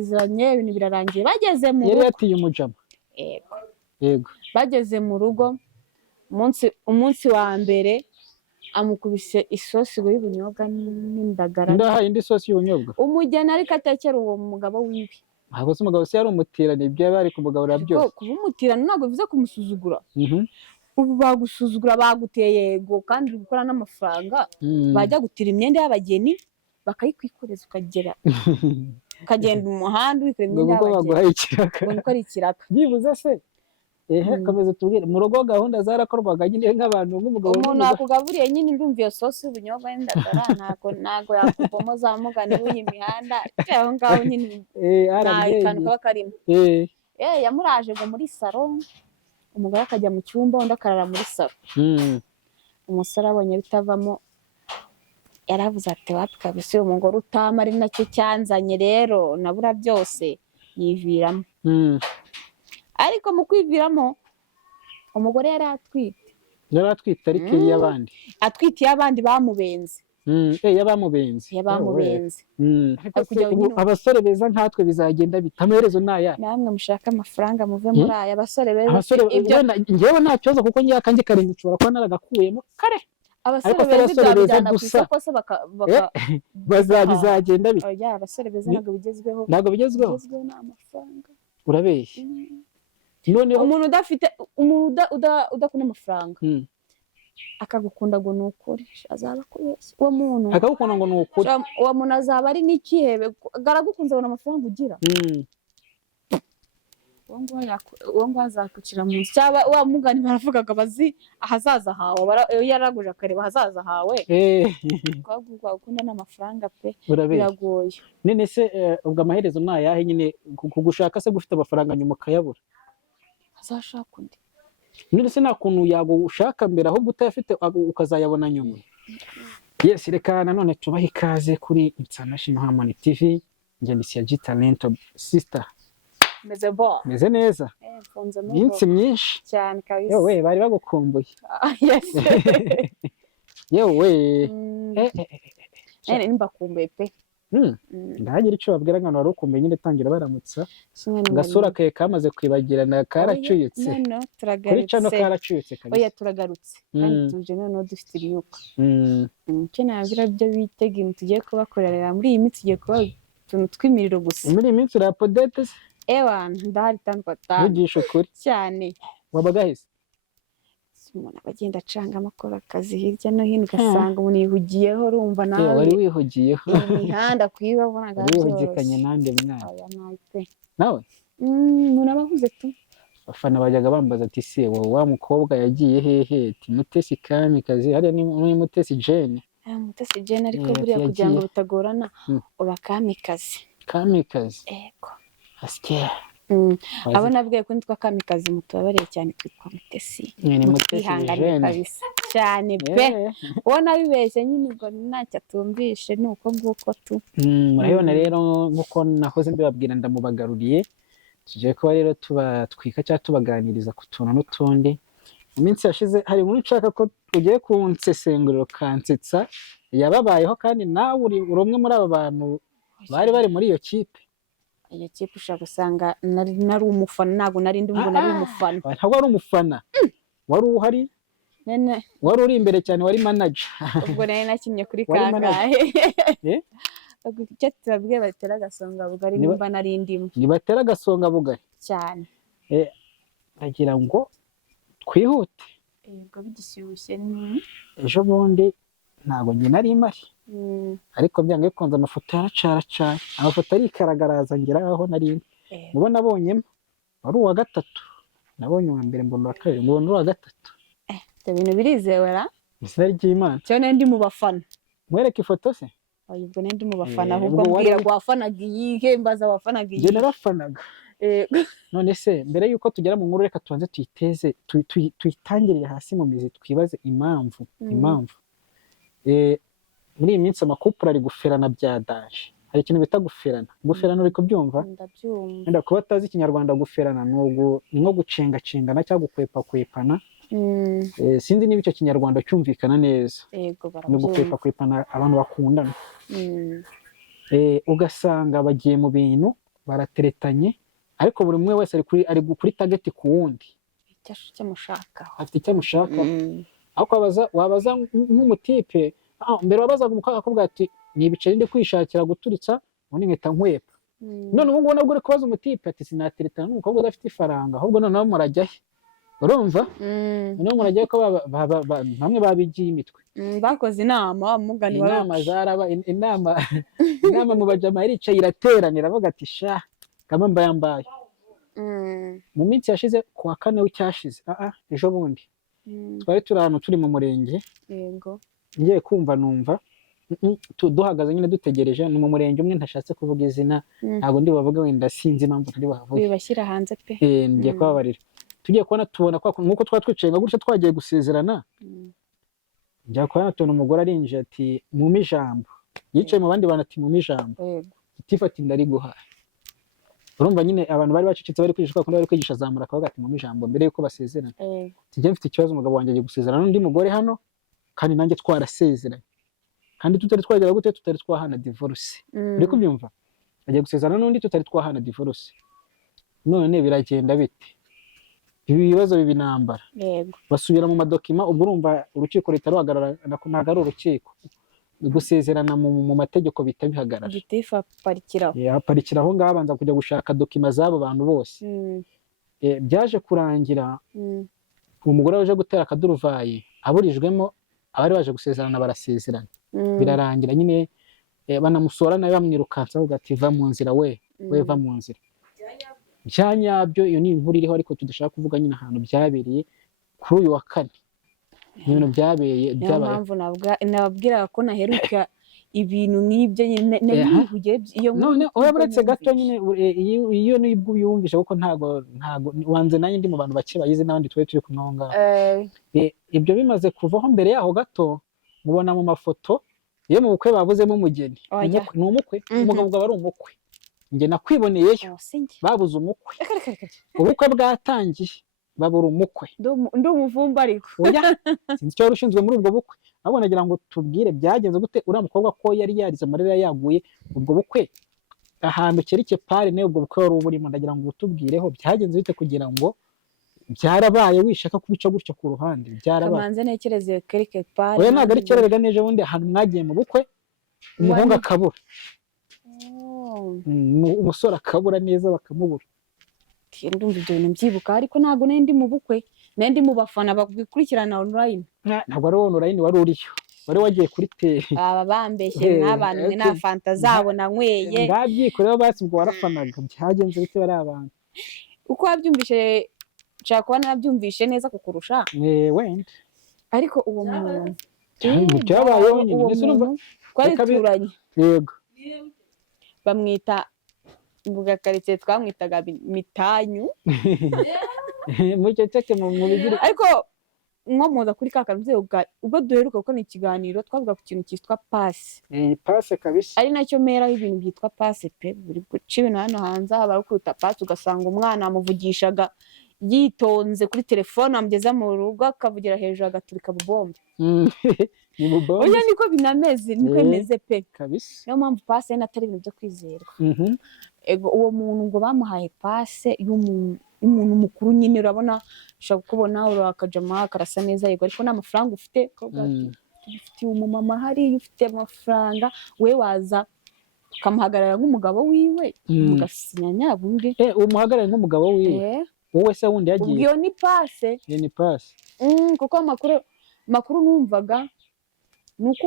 Izanye ibintu birarangiye bageze mu yari rugo. yatiye umujama. Yego. Yego. Bageze mu rugo umunsi wa mbere amukubise isosi y'ubunyobwa n'indagara. Ndahaye indi sosi y'ubunyobwa. Umugeni ariko atekera uwo mugabo wiwe. Ntabwo se umugabo se yari umutirano ibyo bari kumugaburira byose. Kuba umutirano ntabwo bivuze kumusuzugura. Ubu bagusuzugura baguteye yego kandi uri gukora n'amafaranga. Bajya gutira imyenda y'abageni bakayikwikoreza ukagenda mu muhanda wikorera imyenda y'abageni. Ngo ari ikiraka. Byibuze se komeza tubwire mu rugo gahunda zarakorwaga nyine nk'abantu nk'umugabo. Umuntu akugaburiye nyine urumva iyo sosi y'ubunyobwa n'indagara ntago yakuvamo za mugani w'iyi mihanda aho ngaho nyine nta kantu kaba karimo. Yamuraje ngo muri salo umugore akajya mu cyumba undi akarara muri salo. Umusore abonye bitavamo yaravuze ati wapi kabisa uyu mugore utama ari nacyo cyanzanye rero nabura byose yiviramo. Ariko mu kwiviramo umugore yari atwite ariko iy'abandi atwitiye abandi bamubenze. yabamubenze. Abasore beza nkatwe bizagenda bita amaherezo n'aya. Namwe mushaka amafaranga muve muri aya abasore beza. Njyewe nta kibazo kuko njye akanjye karindwi nshobora kuba naragakuyemo kare. Abasore beza gusa bizagenda bita. Abasore beza ntabwo bigezweho. Bigezweho n'amafaranga. Urabeshya. Umuntu udakunda amafaranga akagukunda ngo ni ukuri azaba akubeshya. Uwo muntu akagukunda ngo ni ukuri, uwo muntu azaba ari n'ikihebe garagukunze abona amafaranga ugira. uwo ngo azakucira mu nzu cyaba wa mugani baravugaga bazi ahazaza hawe yaraguje akareba ahazaza hawe. Kwagurwa ukunda n'amafaranga pe biragoye. Nene se ubwo amaherezo n'ayahe nyine kugushaka se gufite amafaranga nyuma ukayabura azashaka undi. None se nta kuntu yagushaka mbere ahubwo utayafite ukazayabona nyuma. Yes, reka nanone tubahe ikaze kuri International Harmony TV. Njye ndi Siya G Talent sister. Meze neza. Minsi myinshi cyane kabisa. Yewe bari bagukumbuye. Yes. Yewe nimbakumbuye pe. Ndagira icyo babwira nkano wari ukumbuye nyine tangira baramutsa. Gasura kaye kamaze kwibagirana karacuyutse. Kuri cano karacuyutse kabisa. Oya turagarutse kandi tuje noneho dufite ibiyuka. Icyo nabwira byo bitege tugiye kubakorera muri iyi minsi tugiye kuba tuntu twimiriro gusa. Muri iyi minsi rapodete ndahari tandwata. Vugisha ukuri cyane. Wabagahise umuntu agenda acanga amakora akazi hirya no hino ugasanga umuntu yihugiyeho urumva nawe. Wari wihugiyeho imihanda kuyibabona gato. Wihugikanye nande mwana. Oya nawe. Nawe? Umuntu abahuze tu. Abafana bajyaga bambaza ati se wowe wa mukobwa yagiye hehe? Ati Mutesi Kamikazi hariya ni Mutesi Jane. Mutesi Jane ariko buriya kugira ngo bitagorana uba Kamikazi. Kamikazi. Ego. Asike. Abo nabwiye ko nitwa Kamikazi mutubabareye cyane twitwa Mutesi. Ni Mutesi Jane. Cyane pe. Uwo nabibeshye nyine ngo ntacyo atumvishe nuko nguko tu. Murabibona rero nkuko nahoze mbibabwira ndamubagaruriye. Tugiye kuba rero twika cyangwa tubaganiriza ku tuntu n'utundi. Mu minsi yashize hari inkuru nshaka ko tugiye kunsesengurira kansetsa yababayeho kandi nawe uri umwe muri aba bantu bari muri iyo kipe. Iyo kipe ushaka gusanga nari umufana ntago nari ndi ngo nari umufana. Ntabwo wari umufana. Wari uhari? Nene. Wari uri imbere cyane wari manager. Ubwo nari nakinnye kuri kangahe. Icyo tubabwiye batera agasonga bugari nimba nari ndimo. Nibatera agasonga bugari cyane. Agira ngo twihute. Ubwo bigishyushye ejo bundi ntabwo njye nari imari. Ariko byanga bikunze amafoto yaracaracanye. Amafoto arikaragaraza ngira aho nari mubona abonyemo. Wari uwa gatatu. Nabonye uwa mbere mbona uwa kabiri mbona uwa gatatu. Ibintu birizewe ra? Izina ry'Imana. Cyane ndi mu bafana. Mwereke ifoto se? Ubwo ndi mu bafana ahubwo mbwira gwafanaga iyihe mbaza abafanaga iyihe. Njye narafanaga. None se mbere yuko tugera mu nkuru reka tubanze tuyiteze tuyitangirire hasi mu mizi twibaze impamvu. Muri iyi minsi amakupura ari guferana bya daje. Hari ikintu bita guferana. Guferana uri kubyumva? Ndabyumva. Wenda kuba atazi ikinyarwanda guferana ni nko gucengacengana cyangwa gukwepakwepana. Sinzi niba icyo kinyarwanda cyumvikana neza. Ni gukwepakwepana abantu bakundana. Ugasanga bagiye mu bintu barateretanye ariko buri umwe wese ari kuri target ku wundi icyo amushakaho afite icyo amushaka ariko wabaza nk'umutipe mbere wabazaga umukobwa akubwira ati ni ibiceri ndi kwishakira guturitsa ubundi nkita nkwepa none ubu ngubu nabwo uri kubaza umutipe ati sinateretana n'umukobwa udafite ifaranga ahubwo noneho murajya he urumva noneho murajya ko bamwe babigiye imitwe bakoze inama mugani inama zaraba inama mu bajama iricaye irateranira avuga ati sha kama mbayambaye mu minsi yashize ku wa kane w'icyashize ejo bundi twari turi ahantu turi mu murenge yego ngiye kumva numva duhagaze nyine dutegereje ni mu murenge umwe ntashatse kuvuga izina ntabwo ndi bavuga wenda sinzi impamvu turi bavuge bibashyira hanze pe ngiye kubabarira tugiye kubona tubona nkuko twatwicaye ngo gutya twagiye gusezerana njya kubona tubona umugore arinje ati mumpe ijambo yicaye mu bandi bantu ati mumpe ijambo tifati ndariguha urumva nyine abantu bari bacecetse bari kwigisha kuko bari kwigisha zamura akavuga ati mumpe ijambo mbere yuko basezerana tujye mfite ikibazo umugabo wanjye agiye gusezerana n'undi mugore hano kandi nanjye twarasezeranye kandi tutari twagera gute tutari twahana divorce uri kubyumva agiye gusezerana n'undi tutari twahana divorce none biragenda bite ibi bibazo bibinambara basubira mu madokima ubwo urumva urukiko leta ruhagarara ntabwo ari urukiko gusezerana mu mategeko bita bihagarara gitifu aparikiraho aparikira aho ngaho abanza kujya gushaka dokima z'abo bantu bose byaje kurangira umugore waje gutera akaduruvayi aburijwemo abari baje gusezerana barasezerana birarangira nyine banamusora nawe bamwirukansa avuga ati va mu nzira we va mu nzira bya nyabyo iyo ni inkuru iriho ariko tudashaka kuvuga nyine ahantu byabereye kuri uyu wa kane ibintu byabaye niyo mpamvu nababwiraga ko naheruka ibintu nk'ibyo nyine none uretse gato nyine iyo nibwo uyumvisha kuko ntago wanze nanjye ndi mu bantu bake bayize n'abandi twe turi kumwe aho ngaho ibyo bimaze kuvaho mbere yaho gato mubona mu mafoto iyo mu bukwe babuzemo umugeni ni umukwe umugabo aba ari umukwe njye nakwiboneyeyo babuze umukwe ubukwe bwatangiye babura umukwe ndi umuvumba ariko sinzi icyo wari ushinzwe muri ubwo bukwe ahubwo nagira ngo tubwire byagenze gute uriya mukobwa ko yari yarize amarira yaguye ubwo bukwe ahantu kereke pari nawe ubwo bukwe wari uburimo ndagira ngo utubwireho byagenze bite kugira ngo byarabaye wishaka kubica gutyo ku ruhande byarabaye kamanze nekereze kereke pari oya ntabwo ari kererega neje bundi ahantu mwagiye mu bukwe umuhungu akabura umusore akabura neza bakamubura ndumva ibyo bintu mbyibuka ariko ntabwo nari ndi mu bukwe nari ndi mu bafana bakurikirana online ntabwo ari online wari uriyo wari wagiye kuri teri aba bambeshye n'abantu mwe na fanta zabo nanyweye ndabyikoreho basi ubwo warafanaga byagenze bite bari abantu uko wabyumvishe nshaka kuba nabyumvishe neza kukurusha wenda ariko uwo muntu byabayeho nyine twari turanye yego bamwita mbuga karitsiye twamwitaga mitanyu muceceke mu bigire ariko nkomoza kuri ka kantu ubwo duheruka gukora ikiganiro twavuga ku kintu cyitwa pasi pasi kabisa ari nacyo meraho ibintu byitwa pasi pe buri guca ibintu hano hanze haba ari kwita pasi ugasanga umwana amuvugishaga yitonze kuri telefone amugeza mu rugo akavugira hejuru agaturika bubombe oya niko binameze niko bimeze pe kabisa niyo mpamvu pasi ari atari ibintu byo kwizerwa uwo muntu ngo bamuhaye pase y'umuntu mukuru nyine urabona ushaka kubona urakajama karasa neza yego ariko nta mafaranga ufite ufitiye umumama hariya ufite amafaranga we waza ukamuhagarara nk'umugabo wiwe mugasinya nyabundi umuhagarare nk'umugabo wiwe wowe se wundi yagiye iyo ni pase ni pase kuko amakuru numvaga ni uko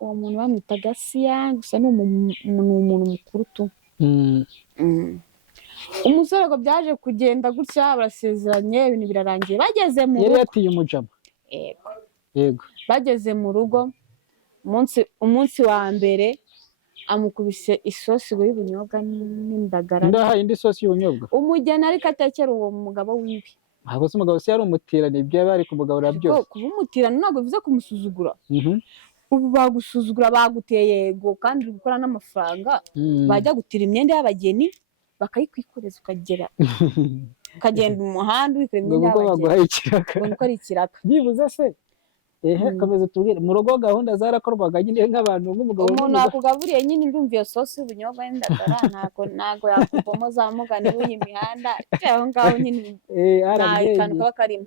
uwo muntu bamwitaga siya gusa ni umuntu mukuru tu umusore ngo byaje kugenda gutya barasezeranye ibintu birarangiye bageze mu rugo yari yatiye umujama yego bageze mu rugo umunsi wa mbere amukubise isosi y'ubunyobwa n'indagara ndahaye indi sosi y'ubunyobwa umugeni ariko atekera uwo mugabo wiwe ntabwo se umugabo se yari umutirane ibyo yaba ari kumugaburira byose kuba umutirane ntabwo bivuze kumusuzugura ubu bagusuzugura baguteye yego kandi uri gukora n'amafaranga bajya gutira imyenda y'abageni bakayikwikoreza ukagenda mu muhanda wikorera imyenda y'abageni baguhaye ikiraka ubona ko ari ikiraka byibuze se komeza utubwire mu rugo gahunda zarakorwaga nyine nk'abantu nk'umugabo umuntu akugaburiye nyine urumva iyo sosi y'ubunyobwa n'indagara ntago yakuvamo za mugani w'iyi mihanda aho ngaho nyine nta kantu kaba karimo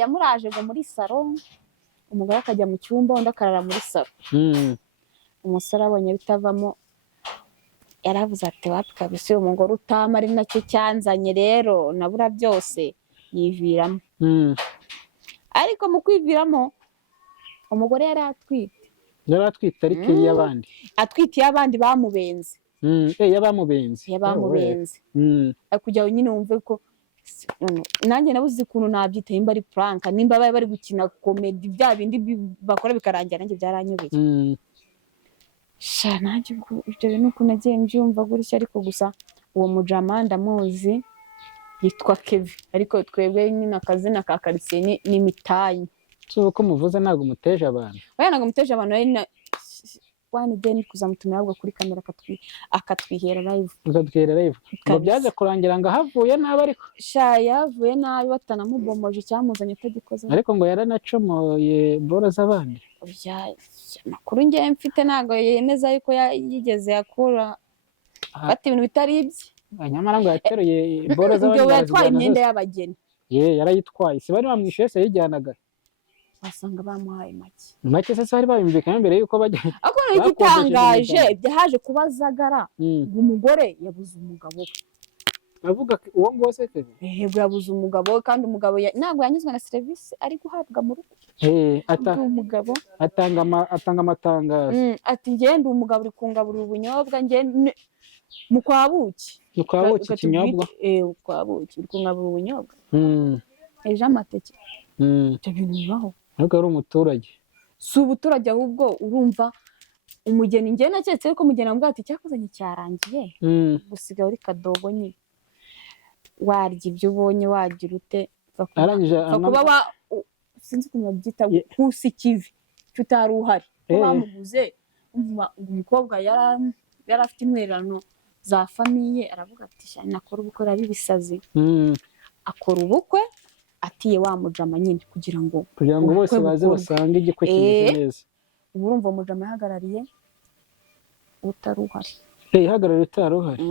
yamuraje ngo muri salo umugore akajya mu cyumba undi akarara muri salo umusore abonye bitavamo yaravuze ati wapi kabisa uyu mugore utama ari nacyo cyanzanye rero nabura byose yiviramo ariko mu kwiviramo umugore yari atwite ariko iy'abandi atwitiye abandi bamubenze yabamubenze kugira ngo nyine wumve ko nanjye nabuze ukuntu nabyita nimba ari prank nimba bari gukina komedi bya bindi bakora bikarangira nanjye byaranyobeye nanjye ibyo bintu uko nagiye mbyumva gutya ariko gusa uwo mujama ndamuzi yitwa Kevin ariko twebwe nyine akazina ka karitsiye ni Mitayi uko muvuze ntabwo muteje abantu ntabwo muteje abantu wani deni kuzamutumira ahubwo kuri kamera akatwihera live ngo byaje kurangira ngo ahavuye nabi ariko yavuye nabi batanamubomoje icyamuzanye atagikoze ariko ngo yaranacomoye boro z'abandi amakuru ngewe mfite ntabwo yemeza yuko yigeze yakura fata ibintu bitari ibye nyamara ngo yateruye boro z'abandi ngo yatwaye imyenda y'abageni yarayitwaye si bari bamwishyuye se yijyanaga wasanga bamuhaye make se bari babimvikana mbere yuko bajya ariko igitangaje byahaje kubazagara ngo umugore yabuze umugabo avuga uwo ngo se yabuze umugabo kandi umugabo ntabwo yanyuzwe na serivisi ari guhabwa mu rugo umugabo atanga amatangazo ati ngende umugabo uri kungaburira ubunyobwa ngende mu kwa buki ikinyobwa kwa buki uri kungaburira ubunyobwa ejo amateke ibyo bintu bibaho ariko ari umuturage si ubuturage ahubwo urumva umugeni ngena naketse ariko umugeni amubwira ati cyakuzanye cyarangiye gusiga uri kadogo nyine warya ibyo ubonye wagira ute kuba sinzi ukuntu babyita kusa ikivi tutari uhari bamuguze umukobwa yari afite intwererano za famiye aravuga ati shani nakora ubukwe ari ibisazi akora ubukwe atiye wamujama nyine kugira ngo bose baze basange igikwe kimeze neza ubu urumva umujama yahagarariye utari uhari ihagarariye utari uhari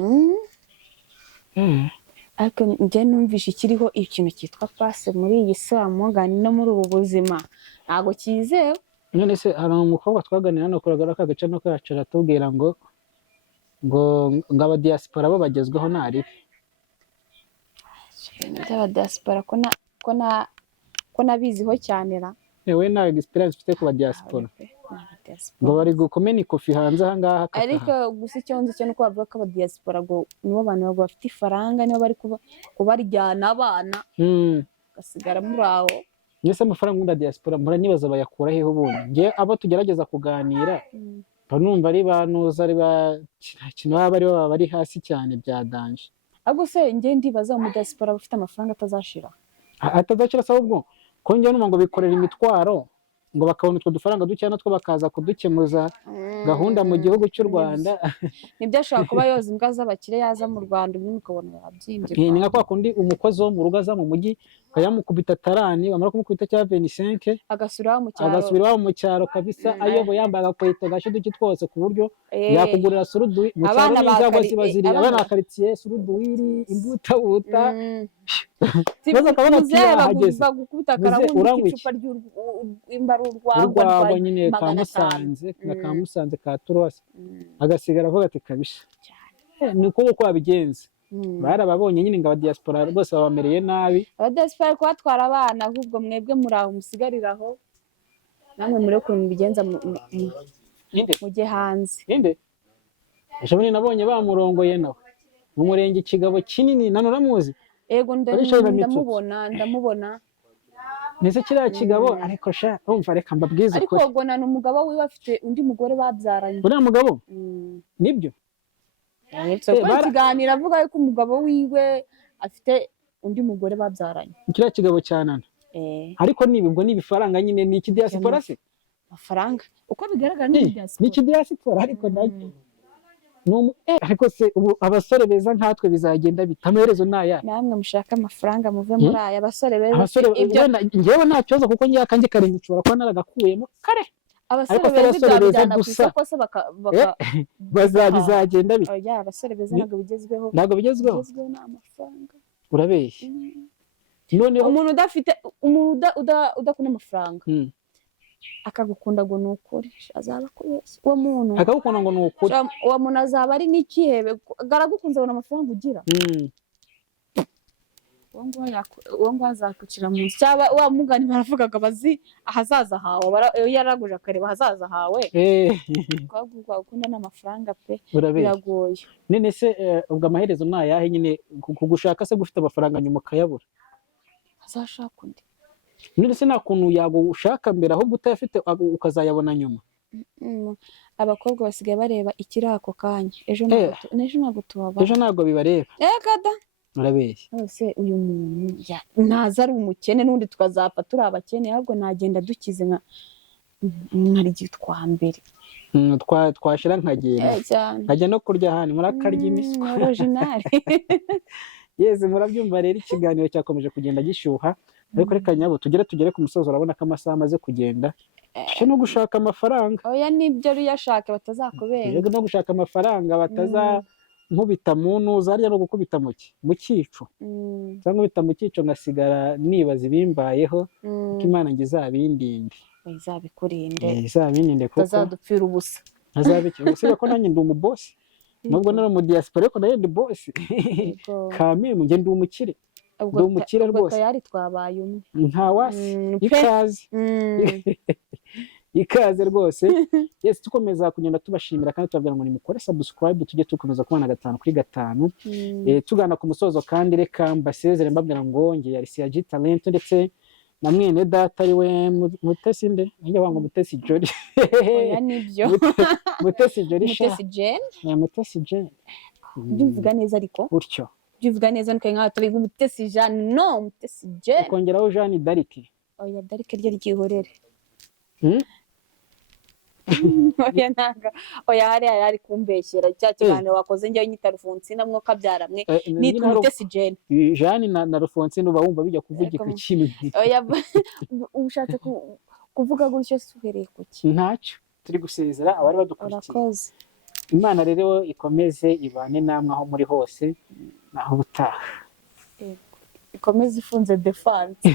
ariko njye numvishe ikiriho ikintu cyitwa pase muri iyi si wamugani no muri ubu buzima ntabwo cyizewe none se hari umukobwa twaganira hano kuragara aka gace no kacu aratubwira ngo abadiyasipora bo bagezweho ntari by'abadiyasipora ko nabiziho cyane ra yewe nta experience ufite ku badiyasipora ngo bari gukomena ikofi hanze aha ngaha ariko gusa icyo nzi cyo nuko bavuga ko abadiyasipora ngo nibo bantu bafite ifaranga nibo bari kubaryana abana gasigara muri aho nyese amafaranga y'unda diaspora muranibaza bayakura hehe ubundi nge abo tugerageza kuganira banumva ari banuza ari kintu bari hasi cyane bya danje ahubwo se nge ndibaza mu diaspora bafite amafaranga atazashira ahubwo ko nge numva ngo bikorera imitwaro ngo bakabona utwo dufaranga duke natwo bakaza kudukemuza gahunda mu gihugu cy'u Rwanda nibyo ashobora kuba yoza imbwa z'abakire yaza mu Rwanda ubundi ukabona yarabyimbye ni nka kwa kundi umukozi wo mu rugo aza mu mujyi akayamukubita tarani bamara kumukubita cya 25 agasubira mu cyaro kabisa ayobo yambaye agakweto gashe duki twose ku buryo yakugurira suruduwi mu cyaro n'inzagwa zibaziri abana karitsiye suruduwiri imbuta Tibaza kabona bagukubita karabundi icupa ry'urwagwa nyine kamusanze ka turose agasigara avuga ati kabisha ni uko babigenza barababonye nyine ngo abadiaspora bose babamereye nabi abadiaspora kwatwara abana ahubwo mwebwe muri aho musigariraho namwe muri ukuntu bigenza mujye hanze ejo bundi nabonye bamurongoye nawe mu murenge Kigabo kinini nanuramuzi ego ndamubona nese kiriya Kigabo ariko sha umva reka mbabwize ariko ubwo nana umugabo wiwe afite undi mugore babyaranye uriya mugabo nibyo kiganira avuga yuko umugabo wiwe afite undi mugore babyaranye kiriya Kigabo cyanana ariko nibwo nibifaranga nyine ni iki diaspora se amafaranga uko bigaragara ni diaspora ni iki diaspora ariko ariko se ubu abasore beza nkatwe bizagenda bita amaherezo n'aya namwe mushaka amafaranga muve muri aya abasore beza abasore njyewe nta kibazo kuko njye akanjye karenge nshobora kuba naragakuyemo kare abasore beza byabijyana ku isoko se bizagenda bita abasore beza ntabwo bigezweho ni amafaranga urabeshya noneho umuntu udakunda amafaranga akagukunda ngo ni ukuri azaba akubeshya uwo muntu akagukunda ngo ni ukuri uwo muntu azaba ari n'ikihebe aragukunze abona amafaranga ugira uwo nguwo azakucira mu nzu cyangwa wa mugani baravugaga bazi ahazaza hawe iyo yaraguje akareba ahazaza hawe ukunda n'amafaranga pe biragoye none se ubwo amaherezo ni ayahe nyine kugushaka se gufite amafaranga nyuma ukayabura azashaka undi none se nta kuntu yagushaka mbere ahubwo utayafite ukazayabona nyuma abakobwa basigaye bareba ikiri ako kanya ejo ntabwo tubabara ejo ntabwo bibareba kada urabeshya rwose uyu muntu ntaza ari umukene n'undi tukazapfa turi abakene ahubwo nagenda dukize nkarya twa mbere twashira nkajya no kurya ahantu murakarya imiswa original yeze murabyumva rero ikiganiro cyakomeje kugenda gishyuha ariko reka nyabo tugere ku musozo urabona ko amasaha amaze kugenda tuje no gushaka amafaranga oya nibyo riyashaka batazakubenga no gushaka amafaranga bataza nkubita mu ntuza harya no gukubita mu cyico cyangwa nkubita mu cyico ngasigara nibaza ibimbayeho ko Imana ngo izabindinde izabindinde kuko utazadupfira ubusa azabikira gusiga ko nanjye ndi umubosi nubwo nari mu diaspora ariko nayo ndi bosi kameme njye ndi umukire ndi umukire rwose yari twabaye umwe nta wasi ikaze rwose yesi tukomeza kugenda tubashimira kandi tubabwira ngo nimukore subscribe tujye tukomeza kubana 5/5 tugana ku musozo kandi reka mbasezere mbabwira ngo nge yari CG Talent ndetse na mwene data ari we Mutesi nde njye wango Mutesi Jolly oya nibyo Mutesi Jolly Mutesi Jane Mutesi Jane bivuga neza ariko gutyo bivuga neza nka nka turi Mutesi Jane no Mutesi Jane ukongeraho Jeanne d'Arc oya d'Arc ryo ryihorere oya nanga oya hari kumbeshyera cya kiganiro wakoze njye nyita Rufonsina mwoka byaramwe ni Mutesi Jane Jeanne na Rufonsina uba wumva bijya kuvugika kimwe oya ubushatse kuvuga gutyo suhereye kuki ntacyo turi gusezera abari badukurikiye Imana rero ikomeze ibane namwe aho muri hose naho butaha ikomeze ifunze defense